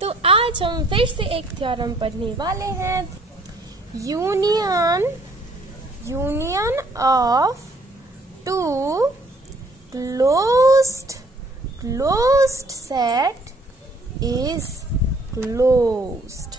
तो आज हम फिर से एक थ्योरम पढ़ने वाले हैं। Union of two closed set is closed.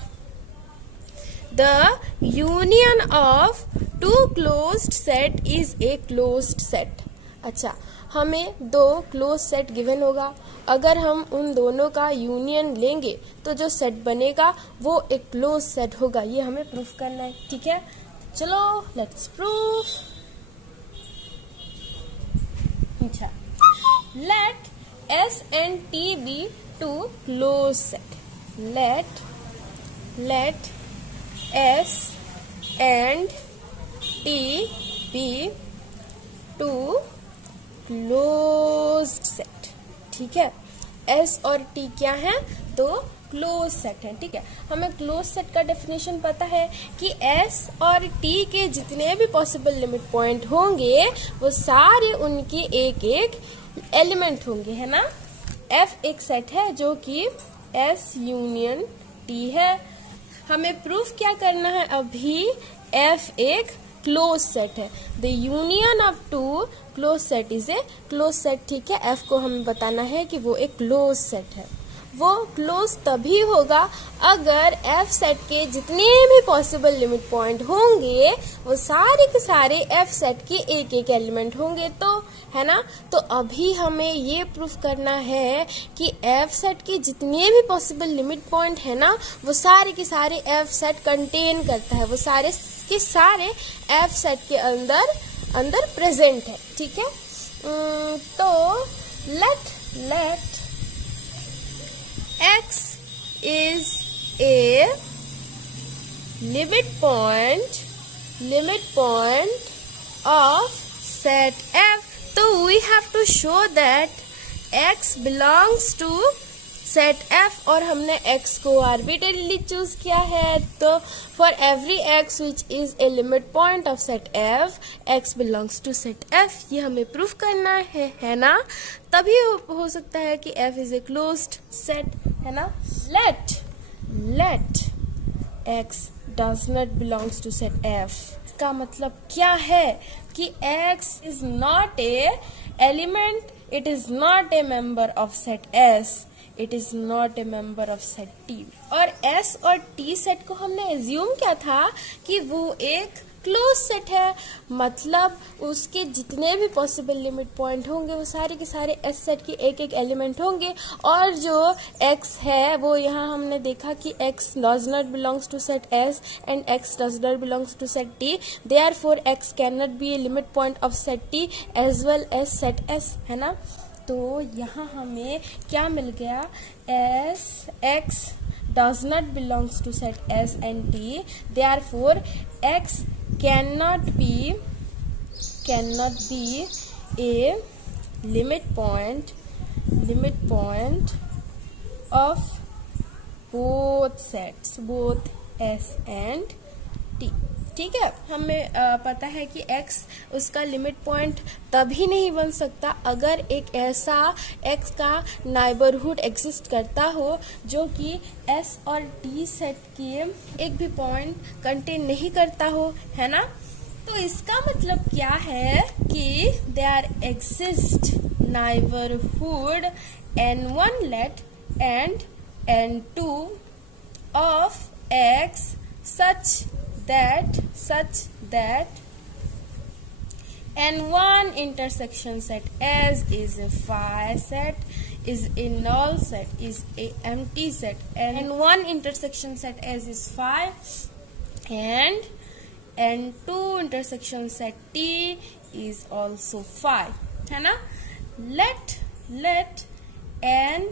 The union of two closed set is a closed set। अच्छा, हमें दो क्लोज सेट गिवन होगा। अगर हम उन दोनों का यूनियन लेंगे तो जो सेट बनेगा वो एक क्लोज सेट होगा। ये हमें प्रूफ करना है, ठीक है। चलो लेट्स प्रूफ। अच्छा, late S and T be two closed set। let S and T be two closed set, ठीक है। S और T क्या है? दो क्लोज सेट है, ठीक है। हमें क्लोज सेट का डेफिनेशन पता है कि S और T के जितने भी पॉसिबल लिमिट पॉइंट होंगे वो सारे उनके एक एक एलिमेंट होंगे, है ना। F एक सेट है जो कि S यूनियन T है। हमें प्रूफ क्या करना है? अभी F एक क्लोज सेट है। The union of two close set is a close set, ठीक है। F को हमें बताना है कि वो एक क्लोज सेट है। वो क्लोज तभी होगा अगर F सेट के जितने भी पॉसिबल लिमिट पॉइंट होंगे वो सारे के सारे F सेट के एक एक एलिमेंट होंगे, तो है ना। तो अभी हमें ये प्रूफ करना है कि F सेट के जितने भी पॉसिबल लिमिट पॉइंट है ना वो सारे के सारे F सेट कंटेन करता है, वो सारे के सारे F सेट के अंदर प्रेजेंट है, ठीक है। तो late X is a limit point of set F. So we have to show that X belongs to set F और हमने X को आर्बिट्रेरीली चूज किया है। तो for every X which is a limit point of set F, X belongs to set F। ये हमें proof करना है ना। तभी हो सकता है कि F is a closed set, है ना। Let X does not belongs to set F। इसका मतलब क्या है कि X is not a element, it is not a member of set S, it is not a member of set T। और S और T set को हमने assume किया था कि वो एक क्लोज सेट है, मतलब उसके जितने भी पॉसिबल लिमिट पॉइंट होंगे वो सारे के सारे S सेट के एक एक एलिमेंट होंगे। और जो X है वो यहाँ हमने देखा कि X does not belongs to set S and X does not belongs to set T, therefore X can not be a limit point of set T as well as set S, है ना। तो यहाँ हमें क्या मिल गया? X does not belongs to set S and T, therefore X cannot be a limit point of both sets, both S and T, ठीक है। हमें पता है कि X उसका लिमिट पॉइंट तभी नहीं बन सकता अगर एक ऐसा X का नाइबरहुड एग्जिस्ट करता हो जो कि S और T सेट के एक भी पॉइंट कंटेन नहीं करता हो, है ना। तो इसका मतलब क्या है कि there exist neighbourhood N1 let and N2 of X such that N1 intersection set S is a phi set, is a null set, is a empty set, and N1 intersection set S is phi and N2 intersection set T is also phi, है ना। Let N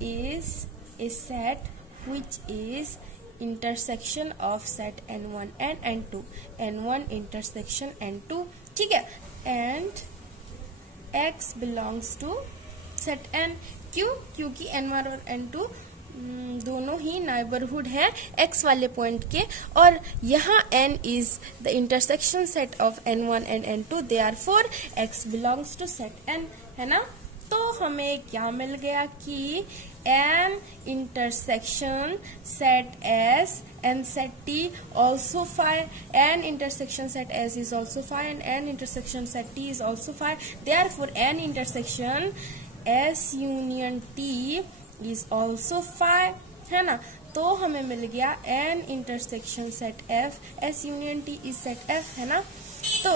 is a set which is intersection of set N1 and N2, N1 intersection N2, ठीक है। and X belongs to set N, क्योंकि N1 और N2 दोनों ही neighbourhood है X वाले point के, और यहाँ N is the intersection set of N1 and N2, therefore X belongs to set N, है ना। तो हमें क्या मिल गया कि an intersection set S and set T also phi. An intersection set S is also phi and an intersection set T is also phi. Therefore an intersection S union T is also phi, है ना। तो हमें मिल गया n intersection set f, s union t is set f, है ना। तो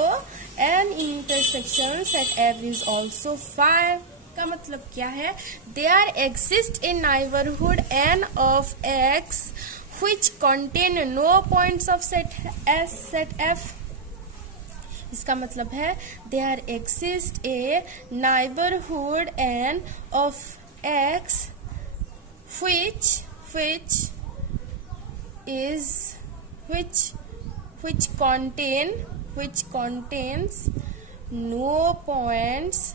n intersection set f is also phi का मतलब क्या है, there exist in neighbourhood n of x which contain no points of set s set f। इसका मतलब है there exist a neighbourhood n of x which contains no points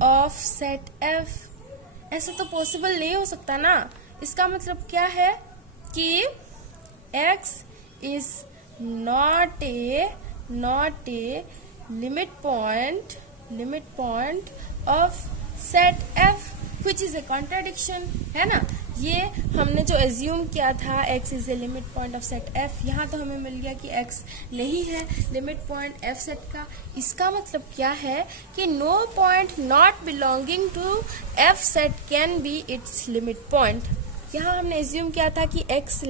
of set f। ऐसा तो possible नहीं हो सकता ना। इसका मतलब क्या है कि x is not a limit point of set f which is a contradiction, है ना। ये हमने जो एज्यूम किया था x is a limit point of set f, यहाँ तो हमें मिल गया कि x नहीं है लिमिट पॉइंट f सेट का। इसका मतलब क्या है कि no point not belonging to f set can be its limit point. यहाँ हमने एज्यूम किया था कि x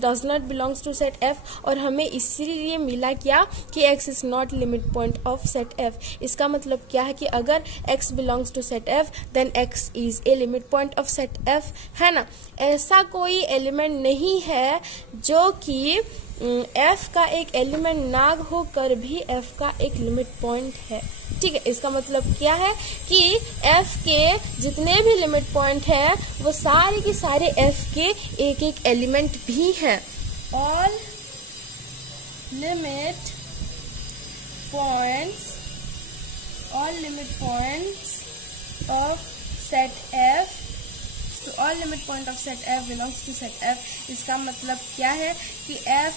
does not belongs to set f और हमें इसीलिए मिला क्या कि x is not limit point of set f। इसका मतलब क्या है कि अगर x belongs to set f then x is a limit point of set f, है ना। ऐसा कोई एलिमेंट नहीं है जो कि f का एक एलिमेंट ना होकर भी f का एक लिमिट पॉइंट है, ठीक है। इसका मतलब क्या है कि f के जितने भी लिमिट पॉइंट है वो सारे के सारे f के एक एक एलिमेंट भी हैं। All limit points of set f, तो all limit point of set f belongs to set f। इसका मतलब क्या है कि f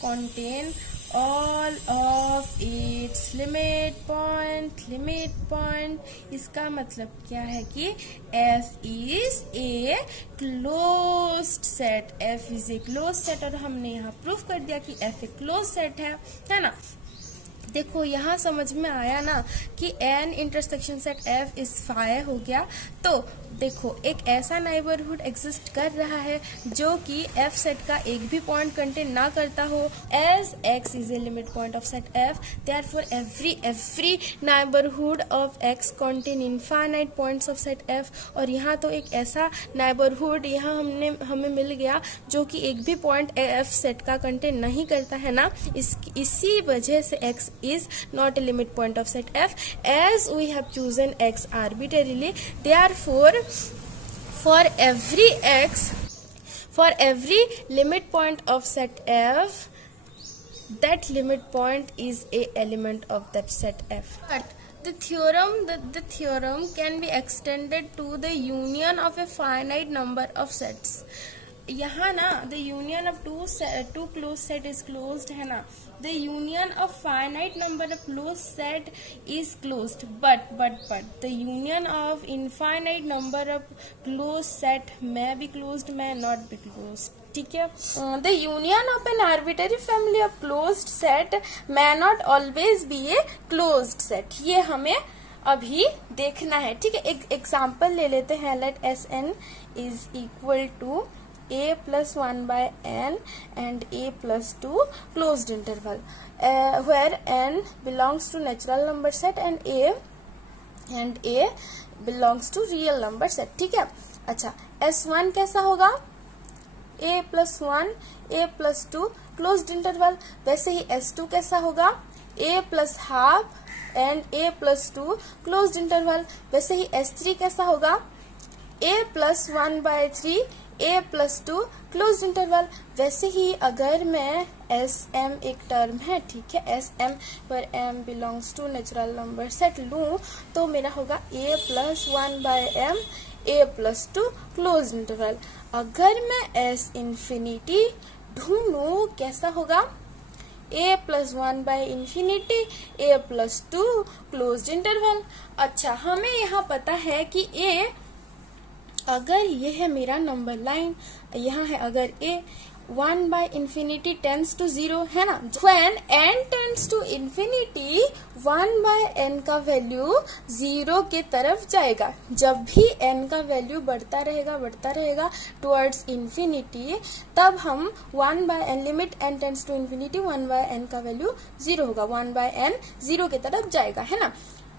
contain all of its limit point। इसका मतलब क्या है कि f is a closed set, f is a closed set और हमने यहाँ प्रूफ कर दिया कि f एक closed set है ना। देखो यहाँ समझ में आया ना कि n intersection set f is phi हो गया। तो देखो एक ऐसा नाइबरहुड एग्जिस्ट कर रहा है जो कि f सेट का एक भी पॉइंट कंटेन ना करता हो, as x is a limit point of set f, therefore every neighbourhood of x contain infinite points of set f। और यहाँ तो एक ऐसा नाइबरहुड यहाँ हमें मिल गया जो कि एक भी पॉइंट f सेट का कंटेन नहीं करता है ना। इसी वजह से x is not a limit point of set f as we have chosen x arbitrarily। Therefore for every limit point of set f, that limit point is a element of that set f। But the theorem can be extended to the union of a finite number of sets। यहाँ ना the union of two closed set is closed, है ना। The union of finite number of closed set is closed, but the union of infinite number of closed set may be closed, may not be closed, ठीक है। The union of an arbitrary family of closed set may not always be a closed set। ये हमें अभी देखना है, ठीक है। एक एग्जाम्पल ले लेते हैं। Let Sn is equal to a plus 1 by n and a plus 2 closed interval, where n belongs to natural number set and a belongs to real number set, ठीक है। अच्छा S1 कैसा होगा, a plus 1 a plus 2 closed interval। वैसे ही S2 कैसा होगा, a plus half and a plus 2 closed interval। वैसे ही S3 कैसा होगा, a plus 1 by 3 a plus 2 closed interval. वैसे ही अगर मैं Sm एक टर्म है, ठीक है, Sm पर m belongs to natural number set लूं तो मेरा होगा a plus 1 by m a plus 2 closed interval. अगर मैं S इंफिनिटी ढूंढूं कैसा होगा, a plus 1 by infinity a plus 2 closed interval. अच्छा, हमें यहाँ पता है कि a, अगर ये है मेरा नंबर लाइन, यहाँ है अगर a 1 by infinity tends to 0 है ना, when n tends to infinity 1 by n का वैल्यू 0 के तरफ जाएगा। जब भी n का वैल्यू बढ़ता रहेगा टुवर्ड्स इंफिनिटी, तब हम 1 by n limit n tends to infinity 1 by n का वैल्यू 0 होगा, 1 बाय n 0 के तरफ जाएगा, है ना।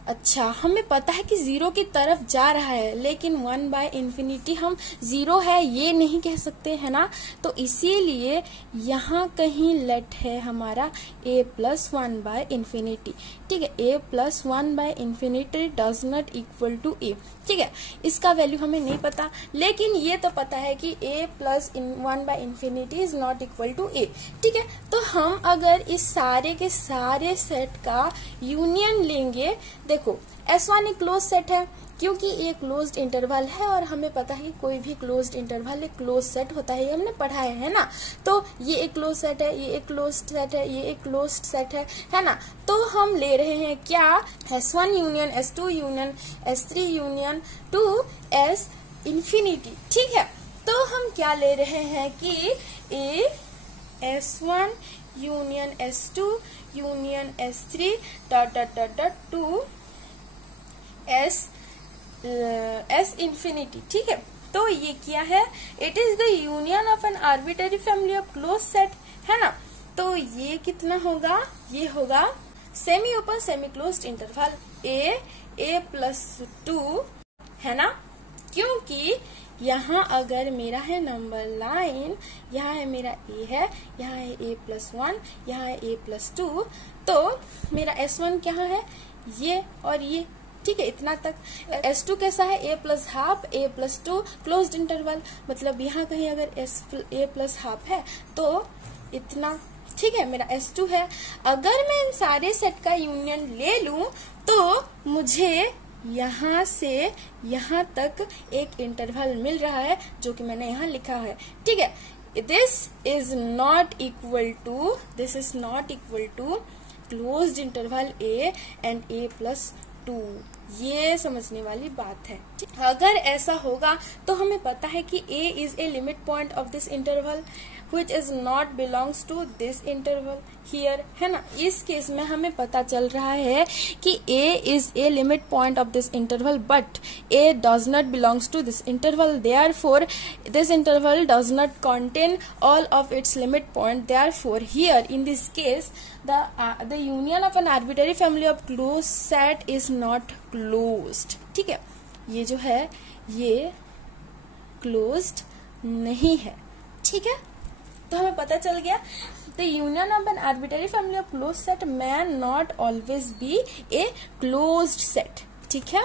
अच्छा, हमें पता है कि 0 की तरफ जा रहा है, लेकिन 1 बाय इंफिनिटी हम 0 है ये नहीं कह सकते, है ना। तो इसीलिए यहाँ कहीं लेट है हमारा a प्लस 1 बाय इंफिनिटी, ठीक है। a plus 1 by infinity does not equal to a, ठीक है। इसका वैल्यू हमें नहीं पता, लेकिन ये तो पता है कि a plus 1 by infinity is not equal to a, ठीक है। तो हम अगर इस सारे के सारे सेट का यूनियन लेंगे, देखो S1 एक क्लोज सेट है क्योंकि ये क्लोज्ड इंटरवल है, और हमें पता है कि कोई भी क्लोज्ड इंटरवल एक क्लोज सेट होता है, ये हमने पढ़ा है ना। तो ये एक क्लोज सेट है, ये एक क्लोज सेट है, ये एक क्लोज सेट है ना। तो हम ले रहे हैं क्या, S1 union S2 union S3 union to S infinity, ठीक है। तो हम क्या ले रहे हैं कि a S1 union S2 union S3 dot dot dot dot to S infinity, ठीक है। तो ये क्या है, it is the union of N arbitrary family of close set, है ना। तो ये कितना होगा, ये होगा semi open semi closed interval a plus 2, है ना। क्योंकि यहाँ अगर मेरा है नंबर लाइन, यहाँ है मेरा a है, यहाँ है a प्लस 1, यहाँ है a प्लस 2, तो मेरा S1 क्या है, ये और ये, ठीक है, इतना तक। S2 कैसा है, a plus half a plus 2 closed interval, मतलब यहाँ कहीं अगर a प्लस हाफ है तो इतना, ठीक है, मेरा S2 है। अगर मैं इन सारे सेट का यूनियन ले लूं तो मुझे यहाँ से यहाँ तक एक इंटरवल मिल रहा है, जो कि मैंने यहाँ लिखा है, ठीक है। This is not equal to closed interval a and a plus 2, ये समझने वाली बात है। अगर ऐसा होगा तो हमें पता है कि a is a limit point of this interval which is not belongs to this interval here, है ना। इस केस में हमें पता चल रहा है कि a is a limit point of this interval but a does not belongs to this interval, therefore this interval does not contain all of its limit point, therefore here in this case the union of an arbitrary family of closed set is not closed, ठीक है। ये जो है ये closed नहीं है, ठीक है। तो हमें पता चल गया the union of N arbitrary family of close set may not always be a closed set, ठीक है।